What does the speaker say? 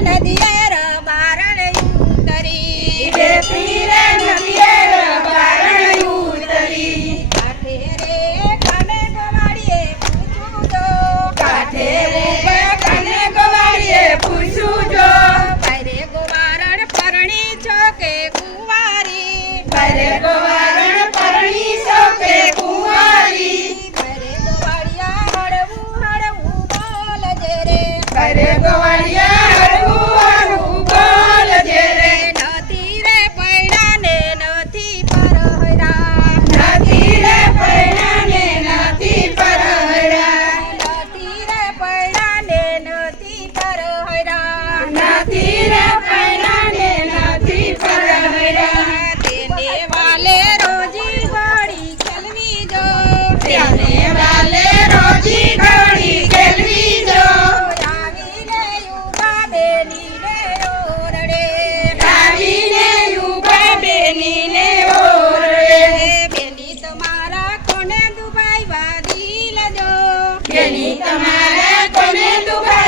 નદીએ બારણ ઉતરી બેસી રે નદીએ બારણ ઉતરી કાંઠે રે કને ગવાડીએ પૂછું જો કાંઠે રે કને ગવાડીએ પૂછું જો બારે ગોવારણ પરણી છો કે કુંવારી બારે ગોવારણ પરણી છો કે કુંવારી બારે ગોવાળિયા હળવું હળવું બોલજે રે બારે ગવાડિયા હળવું હળવું બોલજે રે નથી રે પૈડા ને નથી પરહરા નથી રે પૈડા ને નથી પરહરા નથી રે પૈડા ને નથી પરહરા નથી રે પૈડા ને નથી પરહરા તેને વાલે રોજી ઘડી ખેલવી જો તેને વાલે રોજી ઘડી ખેલવી જો આવીને યુગા બેની રે ઓરડે આવીને યુગા બેનીને ઓરડે બેની તમારા કોને દુભાઈ વાદી લજો બેની તમારા કોને દુભાઈ